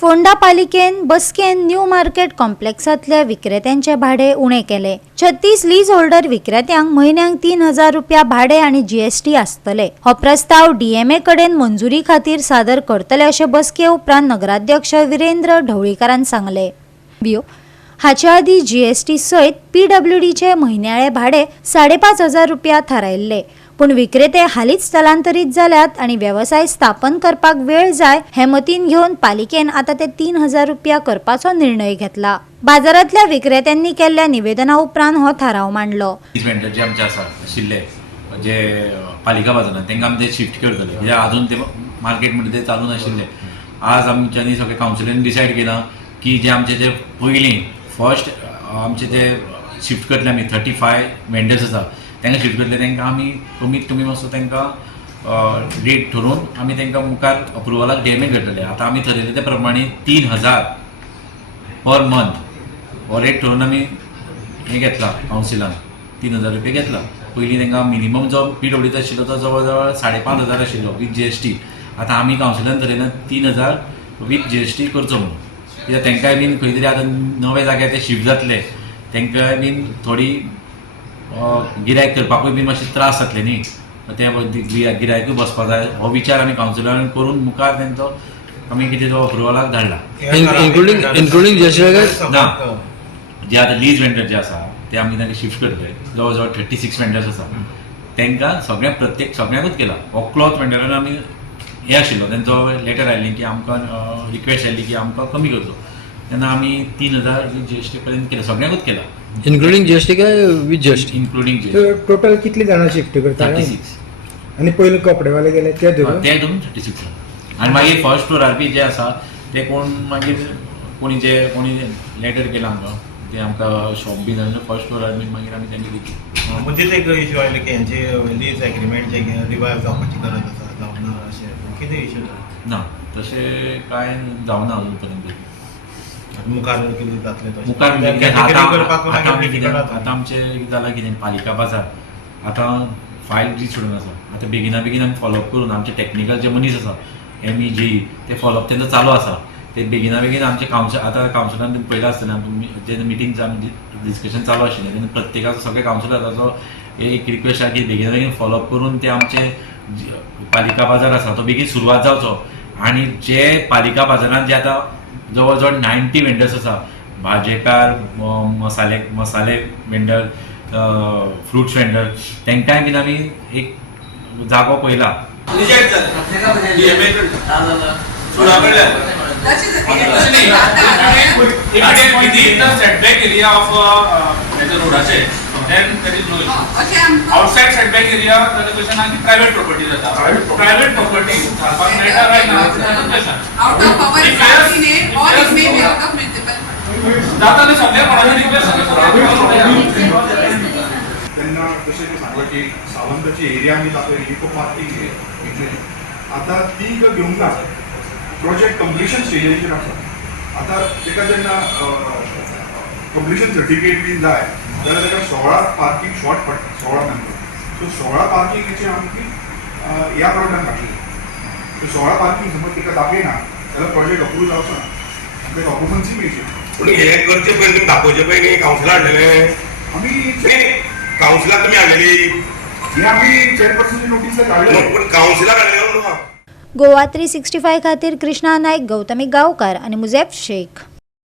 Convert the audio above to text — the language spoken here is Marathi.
फोंडा पालिकेन बसकेन न्यू मार्केट कॉम्प्लेक्सातल्या विक्रेत्यांचे भाडे उणे केले। 36 लीज होल्डर विक्रेत्यांक म्हयन्याक 3000 रुपया भाडे आणि जीएसटी आसतले। हो प्रस्ताव डीएमए कडेन मंजुरी खातीर सादर करतले अशें बसके उपरांत नगराध्यक्ष वीरेंद्र ढवळीकारान सांगले। हाच्या आदी जीएसटी सयत पीडब्ल्यूडीचे म्हयन्याळे भाडे 5500 रुपया थारायल्ले, पण विक्रेते हालींच स्थलांतरीत जाल्यात आणि व्यवसाय स्थापन करपाक वेळ जाय हे मतीन घेवन पालिकेन आता ते 3000 रुपया करपाचो निर्णय घेतला। बाजारातल्या विक्रेत्यांनी केल्ल्या निवेदना उपरांत हो थाराव मांडलो। जे आमचे आसा आशिल्ले जे पालिका बाजारांत तांकां आमी ते शिफ्ट करतले, म्हणजे अजून ते मार्केटमध्ये ते चालू नाशिल्ले। आज आमच्यांनी सगळे कावन्सिलीन डिसायड केला की जे आमचे जे पयलीं फर्स्ट आमचे जे शिफ्ट करतले आमी 35 वेंडर्स आसा तांकां शिफ्ट करतले, तांकां आमी कमीत कमी मातसो तांकां रेट ठरोवन आमी तांकां मुखार अप्रुवलाक डीएमए करतले। आतां आमी थरयले ते प्रमाणे 3000 पर मंथ हो रेट ठरोवन आमी हे घेतला, कावन्सिलान 3000 रुपया घेतला। पयलीं तांकां मिनिमम जो पीडब्ल्यूडीचो आशिल्लो तो जवळ जवळ 5500 आशिल्लो विथ जीएसटी। आतां आमी कावन्सिलान थरयला 3000 विथ जीएसटी करचो म्हणून, कित्याक तांकांय बीन खंय तरी आतां नवे जाग्यार ते शिफ्ट जातले, तांकांय बीन थोडी गिरायक करपाकूय बी मातशे त्रास जातले न्ही, ते गिरायकूय बसपा जाय हो विचार आमी कावन्सिलान करून मुखार तांचो आमी कितें तो अप्रुवलाक धाडला। इन्क्लुडिंग ना, जे आतां लीज वेंडर जे आसा ते आमी तांकां शिफ्ट करतले, जवळ जवळ 36 वेंडर्स आसा तांकां सगळ्यांकूच केला। हो क्लॉथ वेंडरान आमी हे आशिल्लो तांचो लेटर आयिल्ली की आमकां रिक्वेस्ट आयिल्ली की आमकां कमी करचो, तेन्ना आमी 3000 जीएसटी पर्यंत केला, सगळ्यांकूच केला। इन्क्लुडिंग जीएसटी काय with GST? Including GST. Total कितली जाणां शिफ्ट करता? 36। आणि पयले कपडेवाले गेले ते धरून ते धरून 36। आनी मागीर फर्स्ट फ्लोरार बी जे आसा ते कोण मागीर कोणी लेटर केला आमकां ते आमकां शॉप बी जालें फर्स्ट फ्लोरार बी मागीर आमी तांकां दिली। मदींच एक इश्यू आयलो की हेंचे लीज एग्रीमेंट जे रिवायव जावपाची गरज आसा, जावना अशें कितें इश्यू जाला? ना, तशें कांय जावना अजून पर्यंत। मुखार कितें जातलें तशें? मुखार म्हणजे कितें आतां आमचें कितें जालां कितें पालिका बाजार आतां फायल जी सोडून आसा, आतां बेगिना आमी फॉलोअप करून आमचे टॅक्निकल जे मनीस आसा MEG ते फॉलोअप तेंचो चालू आसा। ते बेगिना आमचे आतां कावन्सिलान पयला आसतना जेन्ना मिटींग आमची डिस्कशन चालू आशिल्लें तेन्ना प्रत्येकाचो सगळे कावन्सिलराचो एक रिक्वेस्ट आसा की बेगिना फॉलोअप करून ते आमचे पालिका बाजार आसा तो बेगीन सुरवात जावचो। आनी जे पालिका बाजारांत जे आतां जवळ जवळ 90 वेंडर्स आसा, भाजेकार, मसाले वेंडर, फ्रुट्स वेंडर, तांकांय बीन आमी एक जागो पयला। Then there is no issue. Outside setback area, the question is private property. Private property. Out of our authority or it may be out of municipal. Data ने सगळे कोणाला रिक्वेस्ट त्यांना जसे मी सांगलं की सावंतची एरिया मी दाखवली इको पार्किंग आता ती घेऊन ना प्रोजेक्ट कम्प्लिशन स्टेजीचेर आसा। आता तेका जेन्ना कम्प्लिशन सर्टिफिकेट बी जाय जाल्यार ताका 16 पार्किंग शॉर्ट पडटा, 16 मेंबर। सो 16 पार्किंगचे आमची ह्या प्रोजेक्टान घातली। सो 16 पार्किंग समज तिका दाखयना जाल्यार प्रोजेक्ट अप्रूव जावचो ना, ताका ऑक्युपन्सी मेळची। पूण हे करचे पयलीं तुमी दाखोवचे पयलीं कावन्सिलार हाडलेले आमी कावन्सिलार तुमी हाडलेली हे आमी चेअरपर्सनची नोटीस काडली, पूण कावन्सिलार हाडलेलो न्हू। गोवा 365 खातीर कृष्णा नायक, गौतमी गांवकार आणि मुजेब शेख।